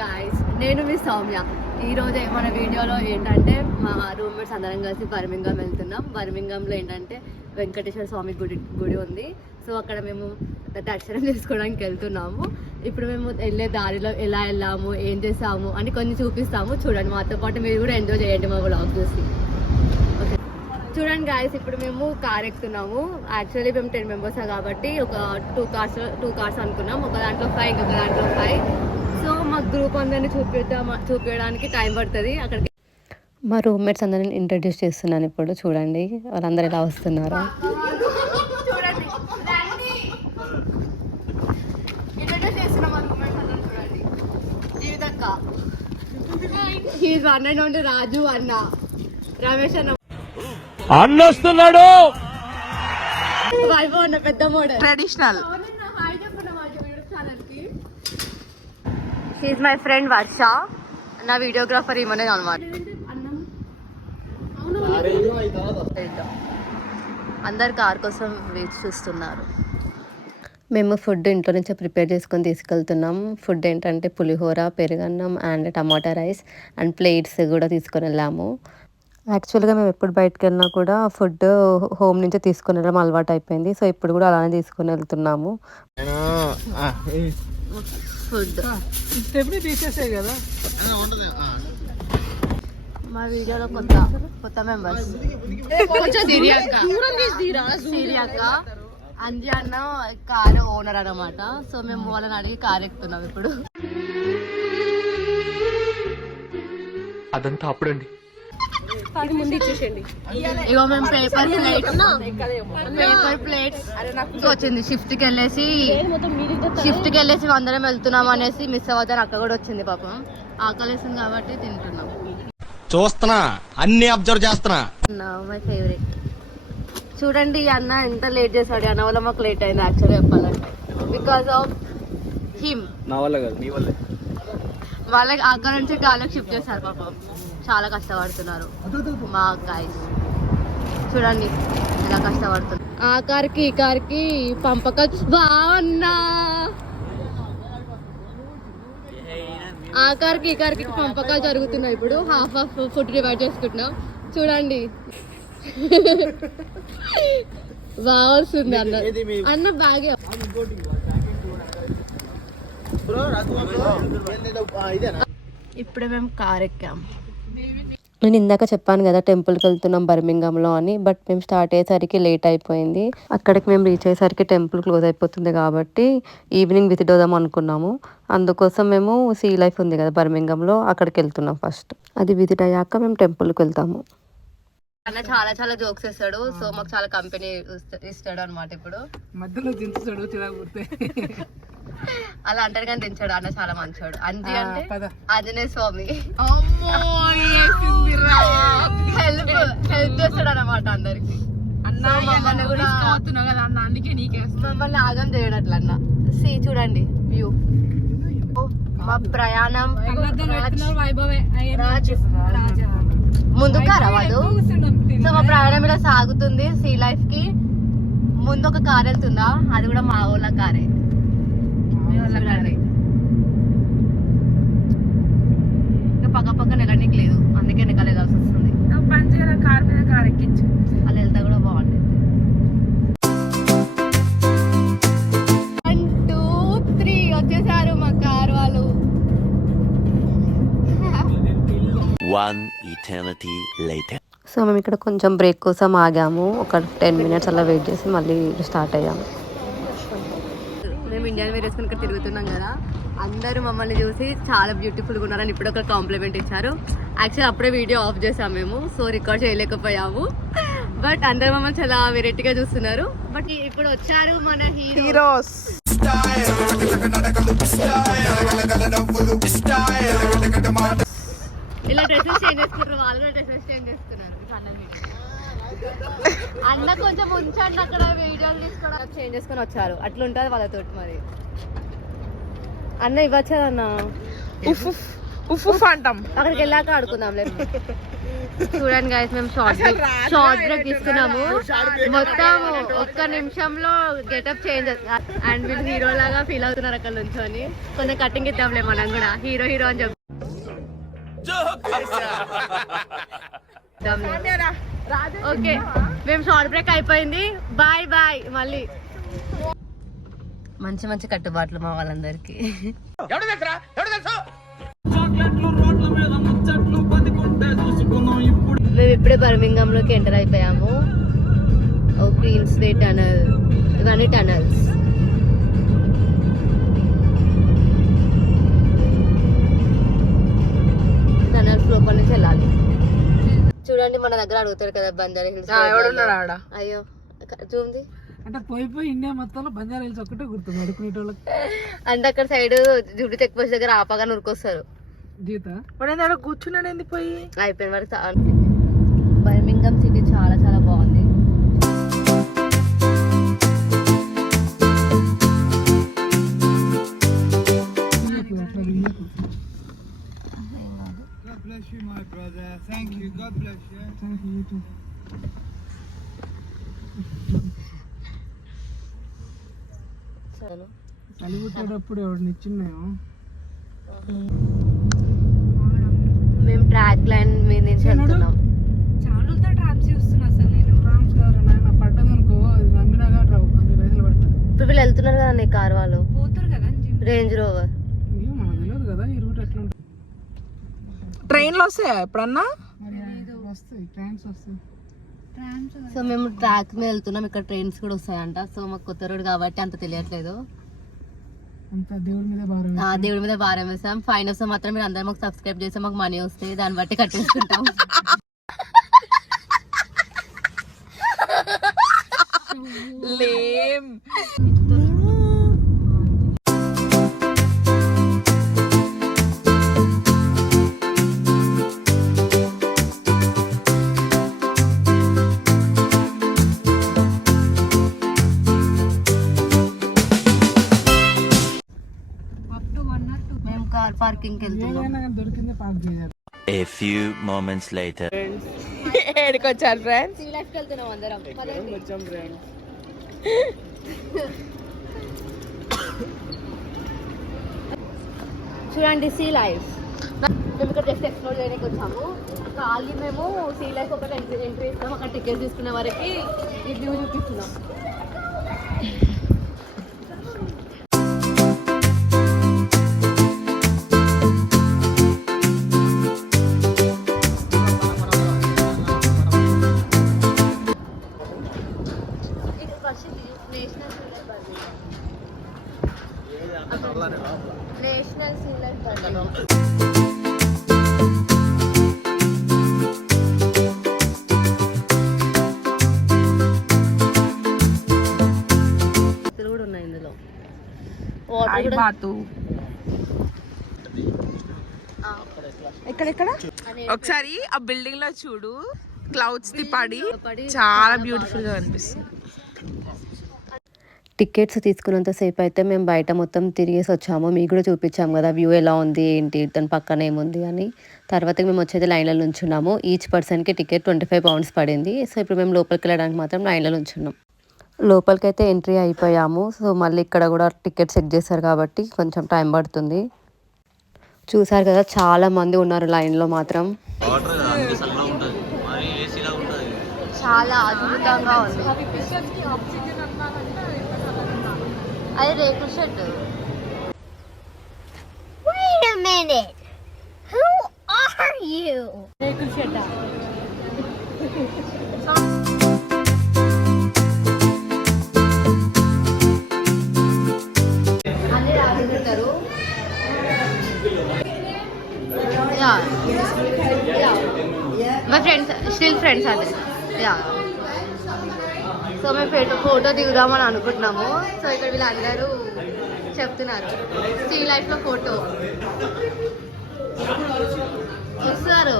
Guys, నేను మీ సౌమ్య. ఈరోజు మన వీడియోలో ఏంటంటే మా రూమ్మేట్స్ అందరం కలిసి బర్మింగం వెళ్తున్నాం. బర్మింగంలో ఏంటంటే వెంకటేశ్వర స్వామి గుడి ఉంది. సో అక్కడ మేము దర్శనం చేసుకోవడానికి వెళ్తున్నాము. ఇప్పుడు మేము వెళ్ళే దారిలో ఎలా వెళ్ళాము, ఏం చేసాము అని కొన్ని చూపిస్తాము. చూడండి, మాతో పాటు మీరు కూడా ఎంజాయ్ చేయండి మా వ్లాగ్ చూసి. ఓకే, చూడండి గాయస్, ఇప్పుడు మేము కార్ ఎక్కుతున్నాము. యాక్చువల్లీ మేము 10 మెంబర్స్ కాబట్టి ఒక టూ కార్స్ అనుకున్నాం. ఒక దాంట్లో 5, ఇంకొక దాంట్లో 5. సో మా గ్రూప్ అందరినీ చూపించడానికి టైం పడుతుంది. అక్కడికి మా రూమ్మేట్స్ అందరిని ఇంట్రడ్యూస్ చేస్తున్నాను. ఇప్పుడు చూడండి వాళ్ళందరూ ఎలా వస్తున్నారు. అన్న నుండి రాజు అన్న, రమేష్ అన్న అన్నొస్తున్నాడు, వైభవ్ అన్న పెద్ద model traditional. She my friend Varsha, నా వీడియోగ్రాఫర్ ఈమెనే అనమాట. అందరు కార్ కోసం వెయిట్ చూస్తున్నారు. మేము ఫుడ్ ఇంట్లో నుంచే ప్రిపేర్ చేసుకొని తీసుకెళ్తున్నాం. ఫుడ్ ఏంటంటే పులిహోర, పెరుగన్నం and tomato rice and plates కూడా తీసుకొని వెళ్ళాము. యాక్చువల్గా మేము ఎప్పుడు బయటకు వెళ్ళినా కూడా ఫుడ్ హోమ్ నుంచే తీసుకొని వెళ్ళడం అలవాటు అయిపోయింది. సో ఇప్పుడు కూడా అలానే తీసుకొని వెళ్తున్నాము. ఫుడ్ తీసేసాయి కదా మా వీడియోలో కొత్త మెంబర్స్. సిరియాక అంజీ అన్న కారు ఓనర్ అన్నమాట. సో మేము వాళ్ళని అడిగి కార్ ఎక్కుతున్నాం ఇప్పుడు. అదంతా అప్పుడండి. ఇగో మేము పేపర్ ప్లేట్స్ వచ్చింది. షిఫ్ట్కి వెళ్ళేసి అందరం వెళ్తున్నాం అనేసి మిస్ అవ్వద్దని అక్క కూడా వచ్చింది. పాపం ఆకలేసింది కాబట్టి తింటున్నాం. చూస్తున్నా, అన్ని అబ్జర్వ్ చేస్తున్నా. My favourite. చూడండి అన్న ఎంత లేట్ చేశాడు. అన్న వల్ల మాకు లేట్ అయింది యాక్చువల్గా చెప్పాలంటే. Because of him. నా వల్ల కాదు, నీ వల్లే. వాళ్ళకి అక్కడ నుంచి గాలికి షిఫ్ట్ చేశారు. పాపం చాలా కష్టపడుతున్నారు మా గైస్. చూడండి ఎలా కష్టపడుతున్నారు. ఆ కార్కి ఈ కార్కి పంపకాలు బాగున్నా. ఆ కార్కి ఈ కార్కి పంపకాలు జరుగుతున్నాయి. ఇప్పుడు హాఫ్ ఫుడ్ డివైడ్ చేసుకుంటున్నాం. చూడండి బాగా వస్తుంది అన్న బ్యాగ్. ఇప్పుడే మేము కార్ ఎక్కాం. నేను ఇందాక చెప్పాను కదా టెంపుల్కి వెళ్తున్నాం బర్మింగంలో అని. బట్ మేము స్టార్ట్ అయ్యేసరికి లేట్ అయిపోయింది. అక్కడికి మేము రీచ్ అయ్యేసరికి టెంపుల్ క్లోజ్ అయిపోతుంది కాబట్టి ఈవినింగ్ విజిట్ అవుదాం అనుకున్నాము. అందుకోసం మేము సీ లైఫ్ ఉంది కదా బర్మింగంలో, అక్కడికి వెళ్తున్నాం ఫస్ట్. అది విజిట్ అయ్యాక మేము టెంపుల్కి వెళ్తాము. అన్న చాలా చాలా జోక్స్ వేస్తాడు. సో మాకు చాలా కంపెనీ ఇస్తాడు అనమాట. ఇప్పుడు మధ్యలో దించుతాడు చిరాకుతే అలా అంటాడు కానీ దించాడు. అన్న చాలా మంచోడు. అంజీ అంటే ఆంజనేయ స్వామి. హెల్ప్ చేస్తాడు అనమాట అందరికి. మమ్మల్ని కూడా మమ్మల్ని ఆగం చేయడట్ల అన్న. సి చూడండి వ్యూ. మా ప్రయాణం ముందు కారా వాళ్ళు. సో మా ప్రయాణం ఇలా సాగుతుంది. సీ లైఫ్ కి ముందు ఒక కార్ వెళ్తుందా, అది కూడా మా ఊళ్ళ కారే. ఇంకా పక్క నెగడానికి లేదు, అందుకే నెగలేదాల్సి వస్తుంది. కార్ మీద కార్ ఎక్కించు, అలా వెళ్తా కూడా బాగుంటుంది. 1 2 3 వచ్చేసారు మా కార్ వాళ్ళు. One eternity later. సో మేము ఇక్కడ కొంచెం బ్రేక్ కోసం ఆగాము. ఒక 10 మినిట్స్ అలా వెయిట్ చేసి మళ్ళీ స్టార్ట్ అయ్యాము. మేము ఇండియన్ వేర్ వేసుకుని ఇక్కడ తిరుగుతున్నాం కదా, అందరూ మమ్మల్ని చూసి చాలా బ్యూటిఫుల్గా ఉన్నారని ఇప్పుడు ఒక కాంప్లిమెంట్ ఇచ్చారు. యాక్చువల్లీ అప్పుడే వీడియో ఆఫ్ చేసాము మేము, సో రికార్డ్ చేయలేకపోయాము. బట్ అందరూ మమ్మల్ని చాలా వెరైటీగా చూస్తున్నారు. బట్ ఇప్పుడు వచ్చారు మన హీరోస్. ఇలా డ్రెస్సెస్ చేంజ్ చేసుకుంటారు, వాళ్ళు కూడా డ్రెస్సెస్ చేంజ్ చేసుకున్నారు. అన్న కొంచెం ఉంచండి, అక్కడ వీడియోలు తీసుకోవడం చేంజ్ చేసుకొని వచ్చారు. అట్లా ఉంటుంది వాళ్ళతో. మరి అన్న ఇవ్వచ్చు అన్న. ఉఫ్ అంటాం. అక్కడికి వెళ్ళాక ఆడుకుందాం లేదు. చూడండి గైస్, మేము షార్ట్ బ్రేక్ తీసుకున్నాము. మొత్తం ఒక్క నిమిషంలో గెటప్ చేంజ్ అండ్ వీళ్ళు హీరో లాగా ఫీల్ అవుతున్నారు అక్కడ నుంచొని. కొంచెం కటింగ్ ఇద్దాంలే మనం కూడా, హీరో హీరో అని చెప్పి. ఓకే, మేము షార్ట్ బ్రేక్ అయిపోయింది. Bye bye. మళ్ళీ మంచి మంచి కట్టుబాట్లు మా వాళ్ళందరికీ. మేము ఇప్పుడే బర్మింగమ్ లోకి ఎంటర్ అయిపోయాము. ఓ క్వీన్స్ వే టనల్, ఇవన్నీ టనల్స్. టనల్స్ లోపల నుంచి వెళ్ళాలి. చూడండి, మన దగ్గర అడుగుతారు కదా బంజారా హిల్స్. అయ్యో చూంది అంటే పోయి ఇండియా మొత్తంలో బంజారా హిల్స్ ఒక్కటే గుర్తుంది అడుకునేటోళ్ళకి. అంటే అక్కడ సైడ్ జూబ్లీ చెక్ పోస్ట్ దగ్గర ఆపగా నురుకొస్తారు. జీత కూర్చున్నాడు ఏంది పోయి అయిపోయిన వరకు. బర్మింగమ్ సిటీ చాలా చాలా బాగుంది. చలి పుట్టేటప్పుడు ఎవరిని ఇచ్చిన్నాయో. మేము ట్రాక్ లైన్ మీద నుంచి వెళ్తున్నాం. చాలా ట్రామ్స్ చూస్తున్నా అసలు నేను. ట్రామ్స్ కాదు నాయన, పడ్డదనుకో నమ్మినాగా రావు, 10 రోజులు పడుతుంది. ఇప్పుడు వీళ్ళు వెళ్తున్నారు కదా నీ కార్ వాళ్ళు, పోతారు కదా రేంజ్ రోవర్. మనకు తెలియదు కదా ఈ రూట్ ఎట్లా ఉంటుంది. ట్రైన్లు వస్తాయా ఎప్పుడన్నా? వస్తాయి, ట్రైన్స్ వస్తాయి. సో మేము ట్రాక్ మీద వెళ్తున్నాం, ఇక్కడ ట్రైన్స్ కూడా వస్తాయంట. సో మాకు కొత్త రోడ్ కాబట్టి అంత తెలియట్లేదు. అంత దేవుడి మీద భారం. దేవుడి మీద భారం వేసాం. ఫైన్ వస్తే మాత్రం మీరు అందరూ మాకు సబ్స్క్రైబ్ చేస్తే మాకు మనీ వస్తాయి, దాన్ని బట్టి కట్టేసుకుంటాం. లేమ్. మేము కార్ పార్కింగ్ వెళ్తున్నాం. దొరికిందే పార్క్ చేయాలి. A few moments later. ఏడికొచ్చారు ఫ్రెండ్స్? సీ లైఫ్ కి వెళ్తున్నాం అందరం. చూడండి సీ లైఫ్. మేము ఇక్కడ జస్ట్ ఎక్స్ప్లోర్ చేయడానికి వచ్చాము. ఖాళీ మేము సీ లైఫ్ ఒకటి ఎంట్రీ ఇస్తాం. అక్కడ టికెట్స్ తీసుకునే వరకు ఈ వ్యూ చూపిస్తున్నాం. నేషనల్ సీ లైఫ్ కూడా ఉన్నాయి ఇందులో. వాటర్ కూడా ఎక్కడెక్కడ ఒకసారి ఆ బిల్డింగ్ లో చూడు, క్లౌడ్స్ ది పడి చాలా బ్యూటిఫుల్ గా అనిపిస్తుంది. టికెట్స్ తీసుకున్నంతసేపు అయితే మేము బయట మొత్తం తిరిగేసి వచ్చాము. మీకు కూడా చూపించాము కదా వ్యూ ఎలా ఉంది ఏంటి, దాని పక్కన ఏముంది అని. తర్వాత మేము వచ్చేది లైన్లో నుంచున్నాము. ఈచ్ పర్సన్కి టికెట్ 25 pounds పడింది. సో ఇప్పుడు మేము లోపలికి వెళ్ళడానికి మాత్రం లైన్లో నుంచున్నాం. లోపలికి అయితే ఎంట్రీ అయిపోయాము. సో మళ్ళీ ఇక్కడ కూడా టికెట్ చెక్ చేస్తారు కాబట్టి కొంచెం టైం పడుతుంది. చూసారు కదా చాలా మంది ఉన్నారు లైన్లో మాత్రం. చాలా అద్భుతంగా ఉంది. అది రేకుల shed. Wait a minute. Who are you? రేకుల షెడ్. అన్ని రాసుకుంటారు. మై ఫ్రెండ్స్, స్టిల్ ఫ్రెండ్స్ అదే. సో మేము ఫోటో దిగుదామని అనుకుంటున్నాము. సో ఇక్కడ వీళ్ళందరూ చెప్తున్నారు సీ లైఫ్లో ఫోటో వస్తారు.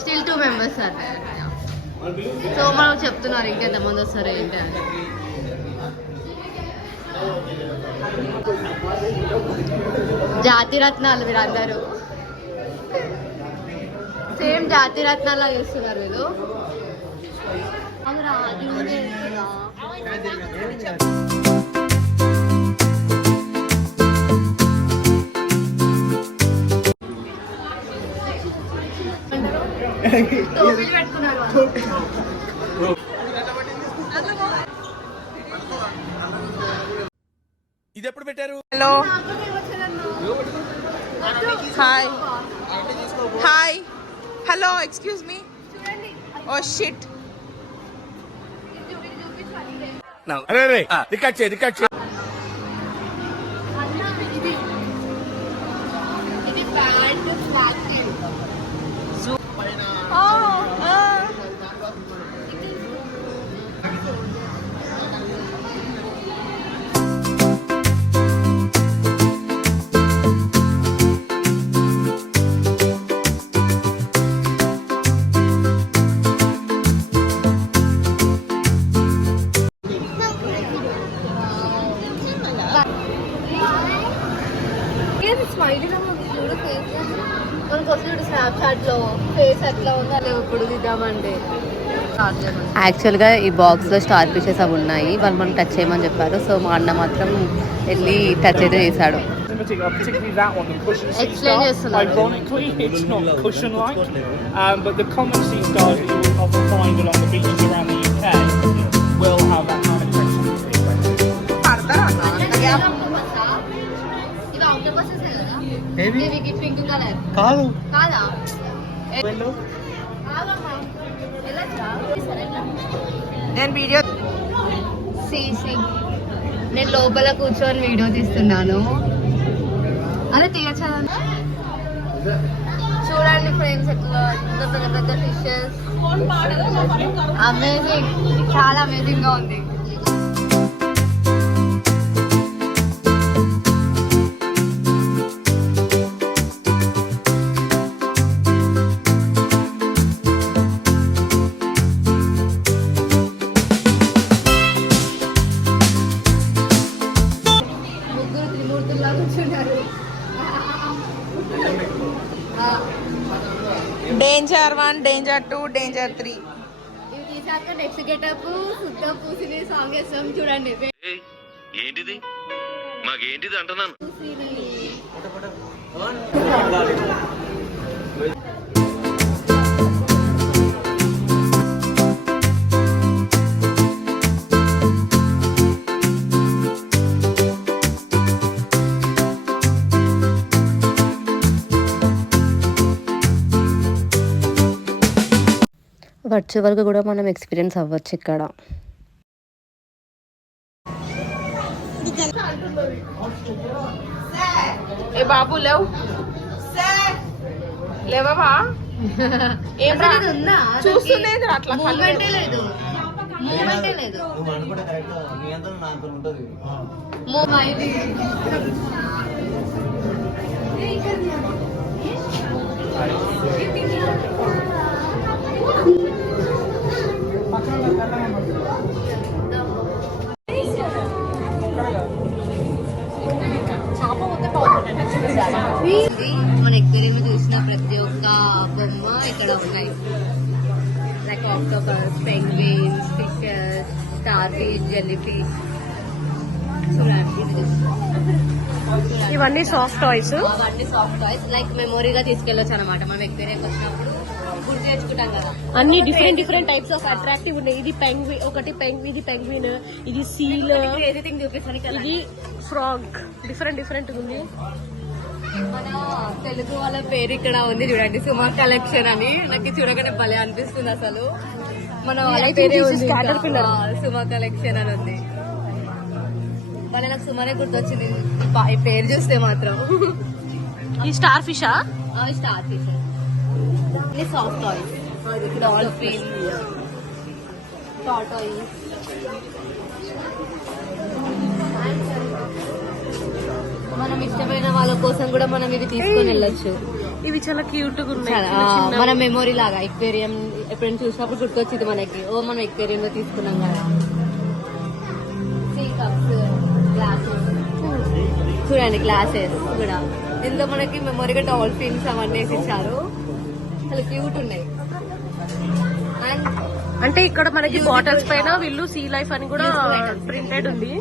Still 2 members sir. సో మనం చెప్తున్నారు ఇంకెంతమంది వస్తారు ఏంటి అని. జాతి రత్నాలు వీరందరూ. సేమ్ జాతి రత్నాలా చూస్తున్నారు వీళ్ళు. అవునా, అది ఉంది కదా. టోపీ పెట్టుకున్నారు వాళ్ళు. ఇది ఎప్పుడు పెట్టారు? Hello hi hi hello excuse me. Oh shit. అరే రే రికార్డ్ చేయి రికార్డ్ చేయి. ఇది ప్యాంట్ ఫ్లాట్. యాక్చువల్గా ఈ బాక్స్లో స్టార్ ఫిషెస్ అవి ఉన్నాయి, వాళ్ళు మనం టచ్ చేయమని చెప్పారు. సో మా అన్న మాత్రం వెళ్ళి టచ్ అయితే చేశాడు. Particularly that one, the cushion sea Explain star. yourself. Ironically, it's not cushion-like, but the common sea stars that you will often find along the beaches around the UK will have that kind of cushion. పడతారా అన్న? కాదు కాదా? నేను video నేను లోపల కూర్చొని video తీస్తున్నాను. అదే తీయచ్చా? చూడండి ఫ్రెండ్స్, ఎట్లా పెద్ద పెద్ద ఫిషెస్. అమేజింగ్, చాలా అమేజింగ్ గా ఉంది. ముగ్గురు త్రిమూర్తుల్లా కూర్చున్నారు. Danger 1, danger 2, danger 3. ఇవి తీసాక నెక్స్ట్ గెటప్ శుద్ధ పూసిని సాంగ్ వేస్తాం చూడండి. ఏంటిది మాకేంటిది అంటున్నాను. వర్చువల్గా కూడా మనం ఎక్స్పీరియన్స్ అవ్వచ్చు ఇక్కడ. ఏ బాబు లేవు లేవా? ఏం రా? చూస్తుండేది అట్లా మూమెంటే లేదు, మూమెంటే లేదు. మన ఎక్వేరియం చూసిన ప్రతి ఒక్క బొమ్మ ఇక్కడ ఉన్నాయి. Like octopus, penguins, fishes, star fish, jelly fish. ఇవన్నీ సాఫ్ట్ టాయ్స్. అవన్నీ సాఫ్ట్ టాయ్స్, లైక్ మెమొరీగా తీసుకెళ్ళొచ్చు అనమాట. మనం ఎక్వేరియం వచ్చినప్పుడు గుర్తు తెచ్చుకుంటాం కదా. అన్ని డిఫరెంట్ టైప్స్ ఆఫ్ అట్రాక్టివ్ ఉన్నాయి. ఇది పెంగ్విన్, ఒకటి ఇది పెంగ్విన్, ఇది సీల్, ఎవ్రీథింగ్ చూపిస్తాను కదా. ఇది ఫ్రాగ్. డిఫరెంట్ ఉంది. మన తెలుగు వాళ్ళ పేరు ఇక్కడ ఉంది చూడండి, సుమా కలెక్షన్ అని. నాకు చూడగానే భలే అనిపిస్తుంది అసలు. మన వాళ్ళ పేరే ఉంది, సుమా కలెక్షన్ అని ఉంది. భలే నాకు సుమానే గుర్తొచ్చింది ఈ పేరు చూస్తే మాత్రం. ఈ స్టార్ ఫిషా? Starfish, soft toys, dolphin, tortoise. మనం ఇష్టమైన వాళ్ళ కోసం కూడా మనం ఇవి తీసుకొని వెళ్ళొచ్చు. ఇవి చాలా క్యూట్ గా ఉన్నాయి. మన మెమొరీ లాగా ఎక్వేరియం ఎప్పుడైనా చూసినప్పుడు గుర్తొచ్చింది మనకి. ఓ మనం ఎక్వేరియం లో తీసుకున్నాం కదా. గ్లాసెస్ చూడండి, గ్లాసెస్ కూడా ఇందులో మనకి మెమొరీగా డాల్ఫిన్స్ అవన్నీ వేసి ఇచ్చారు. చాలా క్యూట్ ఉన్నాయి. అండ్ అంటే ఇక్కడ మనకి బాటిల్స్ పైన వీళ్ళు సీ లైఫ్ అని కూడా ప్రింటెడ్ ఉంది.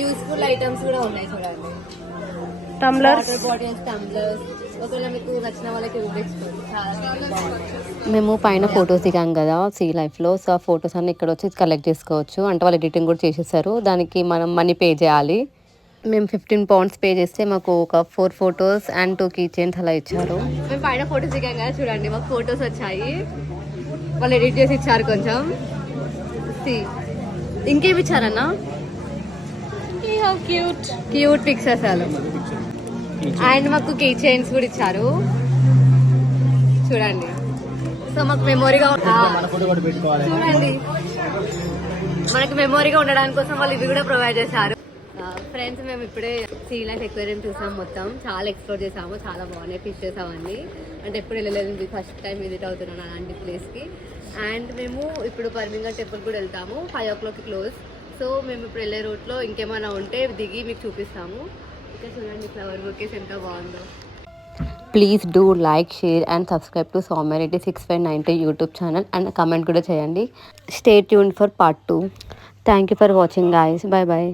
యూస్ఫుల్ ఐటమ్స్ కూడా ఉన్నాయి చూడండి. Tumblers, water bottles, tumblers. ఒకవేళ మీకు నచ్చిన వాళ్ళకి మేము పైన ఫొటోస్ దిగాం కదా సీ లైఫ్లో. సో ఆ ఫొటోస్ అన్ని ఇక్కడ వచ్చి కలెక్ట్ చేసుకోవచ్చు. అంటే వాళ్ళు ఎడిటింగ్ కూడా చేసేసారు. దానికి మనం మనీ పే చేయాలి. మేము 15 pounds పే చేస్తే మాకు ఒక 4 photos అండ్ 2 key chains అలా ఇచ్చారు. మేము పైన ఫొటోస్ దిగాం కదా చూడండి, మాకు ఫొటోస్ వచ్చాయి. వాళ్ళు ఎడిట్ చేసి ఇచ్చారు కొంచెం. ఇంకేమి ఇచ్చారన్నా? క్యూట్ క్యూట్ పిక్చర్స్ అలా. అండ్ మాకు కీ చైన్స్ కూడా ఇచ్చారు చూడండి. సో మాకు మెమొరీగా చూడండి, మనకు మెమొరీగా ఉండడానికి కోసం వాళ్ళు ఇవి కూడా ప్రొవైడ్ చేశారు. ఫ్రెండ్స్, మేము ఇప్పుడే సీ లైఫ్ ఎక్వేరియం చూసాం. మొత్తం చాలా ఎక్స్ప్లోర్ చేసాము. చాలా బాగున్నాయి ఫిషెస్ అవన్నీ. అంటే ఎప్పుడు వెళ్ళలేదు, ఫస్ట్ టైం విజిట్ అవుతున్నాను అలాంటి ప్లేస్కి. అండ్ మేము ఇప్పుడు బర్మింగం టెంపుల్ కూడా వెళ్తాము. 5 o'clock క్లోజ్. సో మేము ఇప్పుడు వెళ్ళే రూట్లో ఇంకేమైనా ఉంటే దిగి మీకు చూపిస్తాము. ఇక్కడ చూడండి ఫ్లవర్ బొకేస్ ఎంత బాగుందో. Please do like, share and subscribe to Soumya Reddy 6590 YouTube channel. And comment కూడా చేయండి. Stay tuned for part 2. Thank you for watching guys. By by.